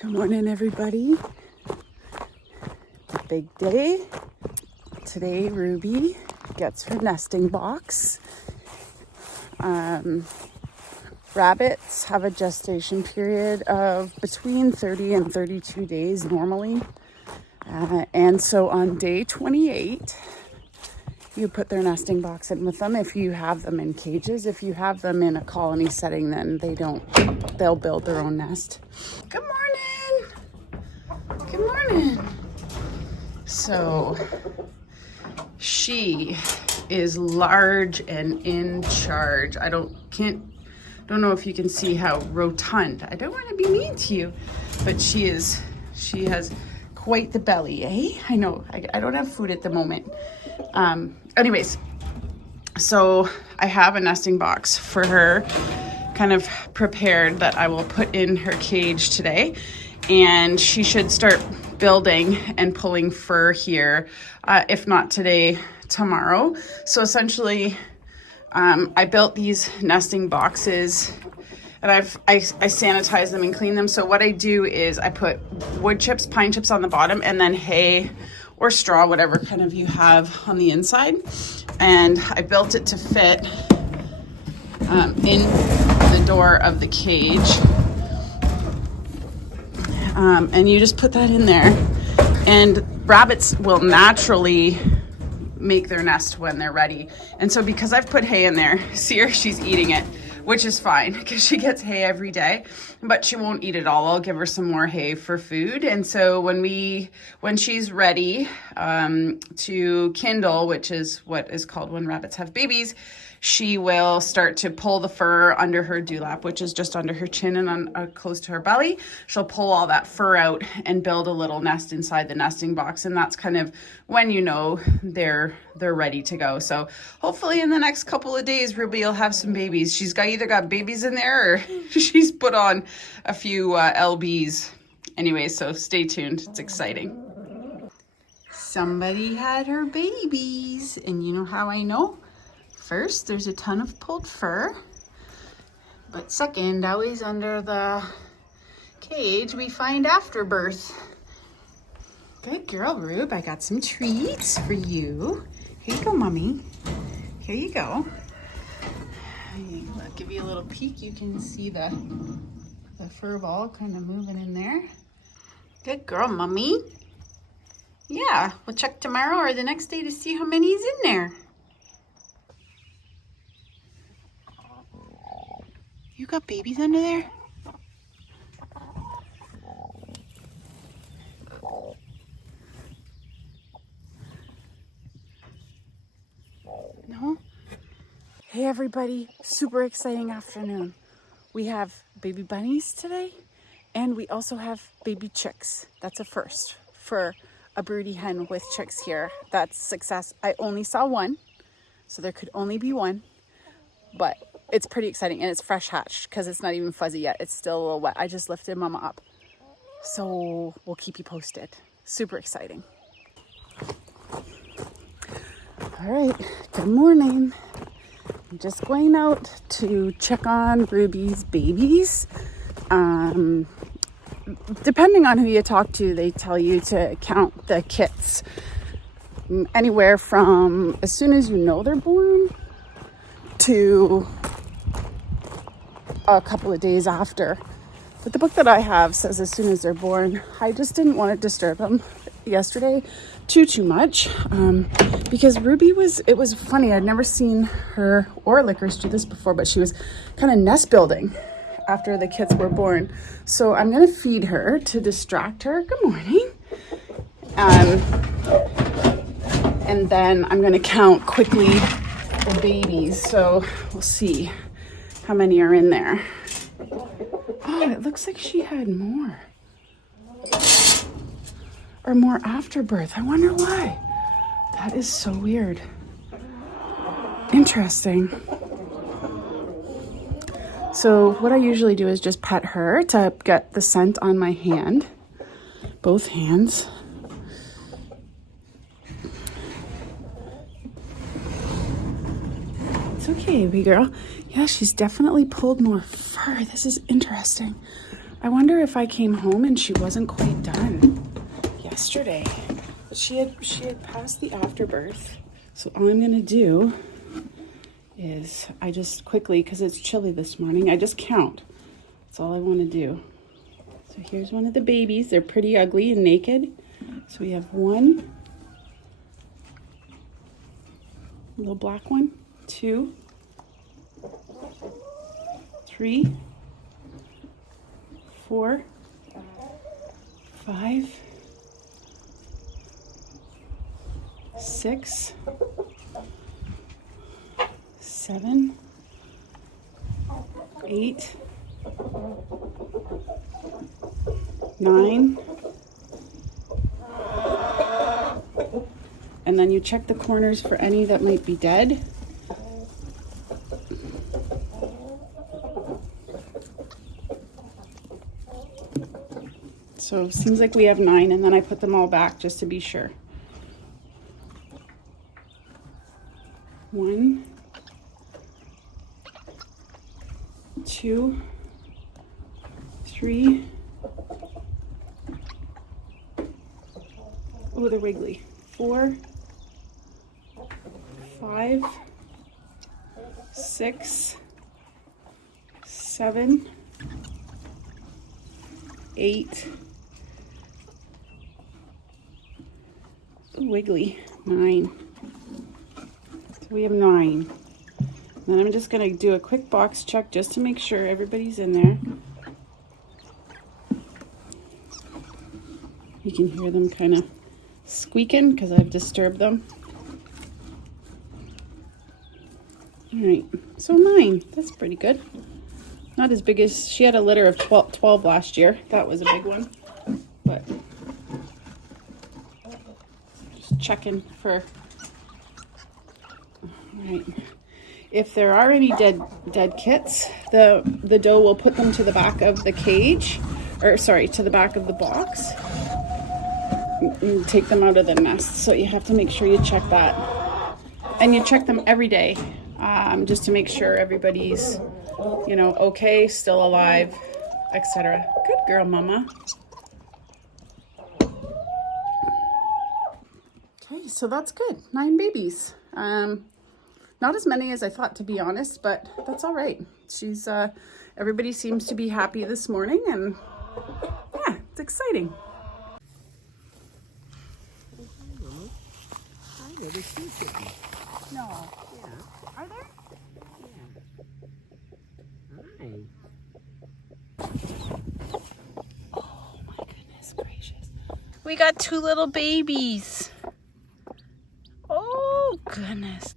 Good morning, everybody. Big day. Today, Ruby gets her nesting box. Rabbits have a gestation period of between 30 and 32 days normally. And so on day 28, you put their nesting box in with them if you have them in cages. If you have them in a colony setting, then they'll build their own nest. Good morning. Good morning. So she is large and in charge. I don't know if you can see how rotund. I don't want to be mean to you, but she has quite the belly, eh? I know, I don't have food at the moment. Anyways, so I have a nesting box for her kind of prepared that I will put in her cage today. And she should start building and pulling fur here, if not today, tomorrow. So essentially, I built these nesting boxes and I sanitize them and clean them. So what I do is I put wood chips, pine chips on the bottom, and then hay or straw, whatever kind of you have on the inside. And I built it to fit in the door of the cage. And you just put that in there, and rabbits will naturally make their nest when they're ready. And so because I've put hay in there, see her, she's eating it, which is fine because she gets hay every day, but she won't eat it all. I'll give her some more hay for food. And so when she's ready to kindle, which is what is called when rabbits have babies, she will start to pull the fur under her dewlap, which is just under her chin and close to her belly. She'll pull all that fur out and build a little nest inside the nesting box. And that's kind of when you know they're ready to go. So hopefully in the next couple of days, Ruby will have some babies. She's either got babies in there or she's put on a few LBs. Anyway, so stay tuned. It's exciting. Somebody had her babies, and you know how I know? First, there's a ton of pulled fur, but second, always under the cage, we find afterbirth. Good girl, Rube. I got some treats for you. Here you go, Mommy. Here you go. I'll give you a little peek. You can see the fur ball kind of moving in there. Good girl, Mommy. Yeah, we'll check tomorrow or the next day to see how many is in there. You got babies under there? No? Hey everybody, super exciting afternoon. We have baby bunnies today, and we also have baby chicks. That's a first for a broody hen with chicks here. That's success. I only saw one, so there could only be one, but it's pretty exciting, and it's fresh hatched because it's not even fuzzy yet. It's still a little wet. I just lifted Mama up. So we'll keep you posted. Super exciting. All right, good morning. I'm just going out to check on Ruby's babies. Depending on who you talk to, they tell you to count the kits anywhere from as soon as you know they're born to a couple of days after. But the book that I have says as soon as they're born. I just didn't want to disturb them yesterday too much because Ruby it was funny. I'd never seen her or Licorice do this before, but she was kind of nest building after the kits were born. So I'm going to feed her to distract her. Good morning. And then I'm going to count quickly the babies. So we'll see how many are in there. Oh, it looks like she had more. Or more after birth. I wonder why. That is so weird. Interesting. So what I usually do is just pet her to get the scent on my hand. Both hands. It's okay, wee girl. Yeah, she's definitely pulled more fur. This is interesting. I wonder if I came home and she wasn't quite done yesterday. But she had passed the afterbirth. So all I'm gonna do is I just quickly, because it's chilly this morning, I just count. That's all I want to do. So here's one of the babies. They're pretty ugly and naked. So we have 1, little black one, 2, 3, 4, 5, 6, 7, 8, 9, and then you check the corners for any that might be dead. So it seems like we have 9, and then I put them all back just to be sure. 1, 2, 3. Oh, they're wiggly. 4, 5, 6, 7, 8. Ooh, wiggly. 9. So we have 9. Then I'm just going to do a quick box check just to make sure everybody's in there. You can hear them kind of squeaking because I've disturbed them. All right, so 9. That's pretty good. Not as big as, she had a litter of 12 last year. That was a big one. But just checking for, all right. If there are any dead kits, the doe will put them to the back of the cage, or sorry, to the back of the box. And take them out of the nest. So you have to make sure you check that. And you check them every day, just to make sure everybody's, you know, okay, still alive, etc. Good girl, mama. Okay, so that's good. 9 babies. Not as many as I thought, to be honest, but that's all right. She's, everybody seems to be happy this morning, and yeah, it's exciting. There's 2 chickens. No. Yeah. Are there? Yeah. Hi. Oh my goodness gracious. We got 2 little babies. Oh goodness.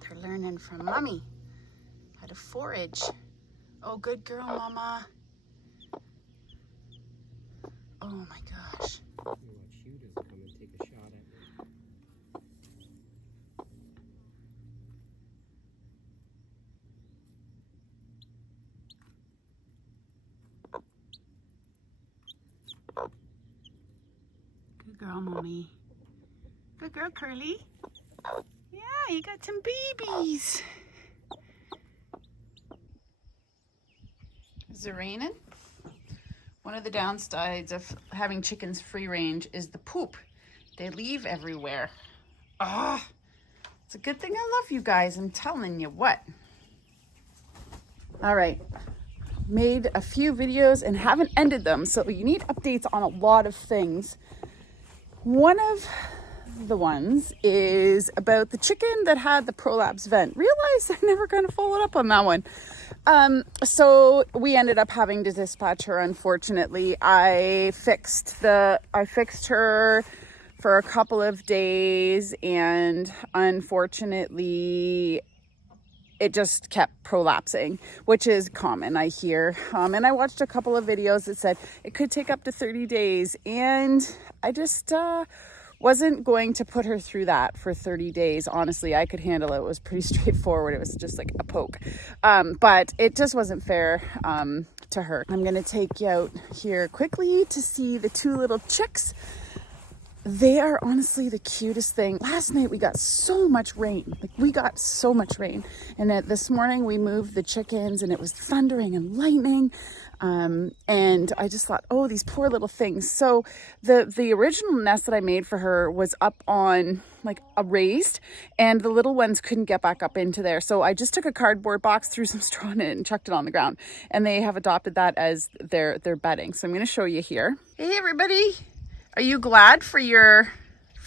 They're learning from mommy how to forage. Oh, good girl, mama. Oh my gosh. Watch you just come and take a shot at me. Good girl, mommy. Good girl, Curly. Yeah, you got some babies. Is it raining? One of the downsides of having chickens free range is the poop. They leave everywhere. Ah, it's a good thing I love you guys. I'm telling you what. All right. Made a few videos and haven't ended them, so you need updates on a lot of things. One of the ones is about the chicken that had the prolapse vent. Realized I never kind of followed up on that one. So we ended up having to dispatch her. Unfortunately, I fixed her for a couple of days, and unfortunately it just kept prolapsing, which is common, I hear. And I watched a couple of videos that said it could take up to 30 days. And I just wasn't going to put her through that for 30 days. Honestly, I could handle it. It was pretty straightforward. It was just like a poke. But it just wasn't fair to her. I'm going to take you out here quickly to see the 2 little chicks They are honestly the cutest thing. Last night we got so much rain. Like we got so much rain. And this morning we moved the chickens and it was thundering and lightning. And I just thought, oh, these poor little things. So the original nest that I made for her was up on like a raised, and the little ones couldn't get back up into there. So I just took a cardboard box, threw some straw in it, and chucked it on the ground. And they have adopted that as their bedding. So I'm going to show you here. Hey, everybody. Are you glad for your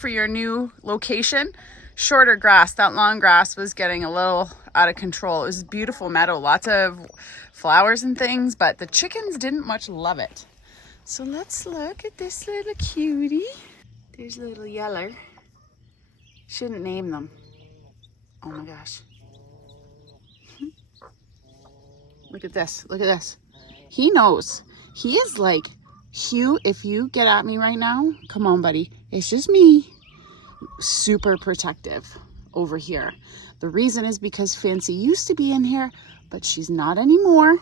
new location? Shorter grass. That long grass was getting a little out of control. It was a beautiful meadow, lots of flowers and things, but the chickens didn't much love it. So let's look at this little cutie. There's little Yeller. Shouldn't name them. Oh my gosh. Look at this. Look at this. He knows. He is like, Hugh, if you get at me right now, come on, buddy. It's just me. Super protective over here. The reason is because Fancy used to be in here, but she's not anymore.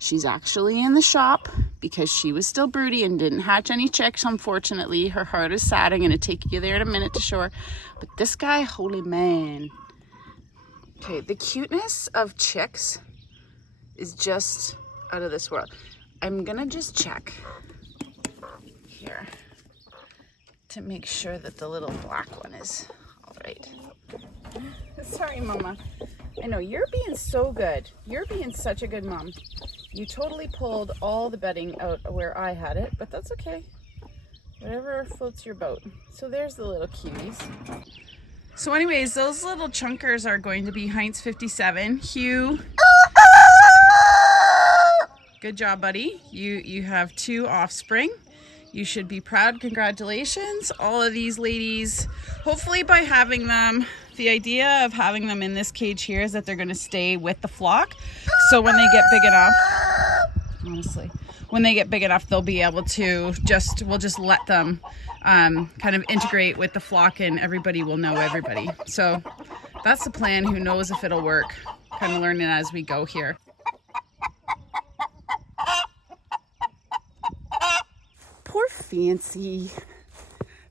She's actually in the shop because she was still broody and didn't hatch any chicks, unfortunately. Her heart is sad. I'm going to take you there in a minute to show her. But this guy, holy man. Okay, the cuteness of chicks is just out of this world. I'm going to just check here to make sure that the little black one is all right. Sorry, Mama. I know, you're being so good. You're being such a good mom. You totally pulled all the bedding out where I had it, but that's okay. Whatever floats your boat. So there's the little cuties. So anyways, those little chunkers are going to be Heinz 57. Hugh. Good job, buddy. You have 2 offspring. You should be proud. Congratulations. All of these ladies, hopefully by having them, the idea of having them in this cage here is that they're going to stay with the flock. So when they get big enough, honestly, when they get big enough, they'll be able to we'll just let them kind of integrate with the flock and everybody will know everybody. So that's the plan. Who knows if it'll work? Kind of learning as we go here. Poor Fancy.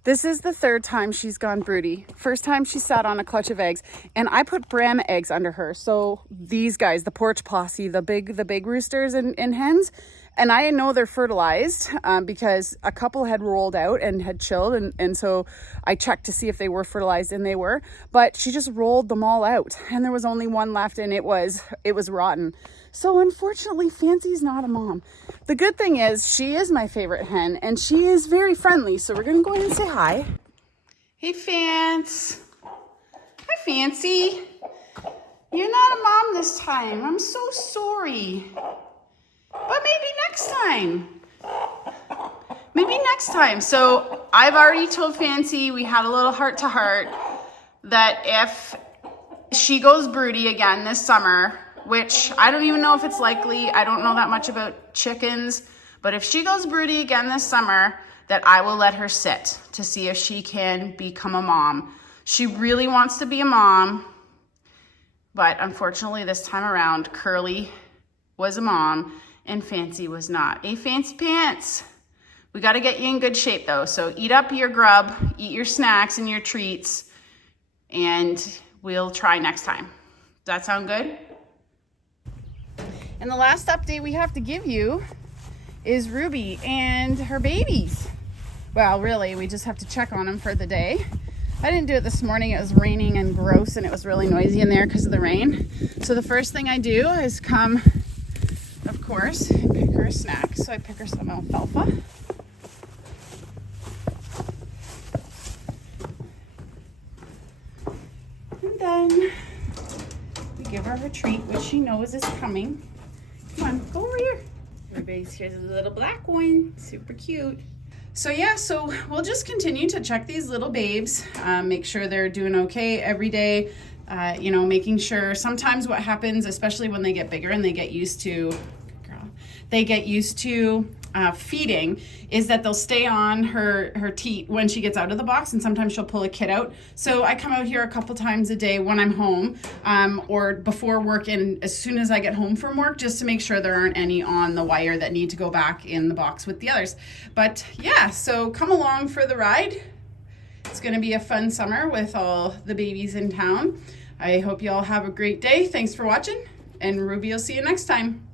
This is the 3rd time she's gone broody. First time she sat on a clutch of eggs, and I put Brahma eggs under her. So these guys, the porch posse, the big roosters and hens, and I know they're fertilized because a couple had rolled out and had chilled, and so I checked to see if they were fertilized, and they were. But she just rolled them all out, and there was only one left, and it was rotten. So unfortunately, Fancy's not a mom. The good thing is she is my favorite hen, and she is very friendly. So we're gonna go in and say hi. Hey, Fance. Hi, Fancy. You're not a mom this time. I'm so sorry. But maybe next time. Maybe next time. So I've already told Fancy, we had a little heart-to-heart, that if she goes broody again this summer, which I don't even know if it's likely. I don't know that much about chickens. But if she goes broody again this summer, that I will let her sit to see if she can become a mom. She really wants to be a mom. But unfortunately, this time around, Curly was a mom and Fancy was not. Hey, Fancy Pants. We got to get you in good shape, though. So eat up your grub, eat your snacks and your treats, and we'll try next time. Does that sound good? And the last update we have to give you is Ruby and her babies. Well, really, we just have to check on them for the day. I didn't do it this morning. It was raining and gross, and it was really noisy in there because of the rain. So the first thing I do is come, of course, and pick her a snack. So I pick her some alfalfa. And then we give her her treat, which she knows is coming. Come on, go over here. Everybody's here's a little black one, super cute. So yeah, so we'll just continue to check these little babes, make sure they're doing okay every day. You know, making sure. Sometimes what happens, especially when they get bigger and they get used to, they get used to feeding is that they'll stay on her teat when she gets out of the box, and sometimes she'll pull a kid out. So I come out here a couple times a day when I'm home, or before work and as soon as I get home from work, just to make sure there aren't any on the wire that need to go back in the box with the others. But yeah, so come along for the ride. It's going to be a fun summer with all the babies in town. I hope you all have a great day. Thanks for watching, and Ruby will see you next time.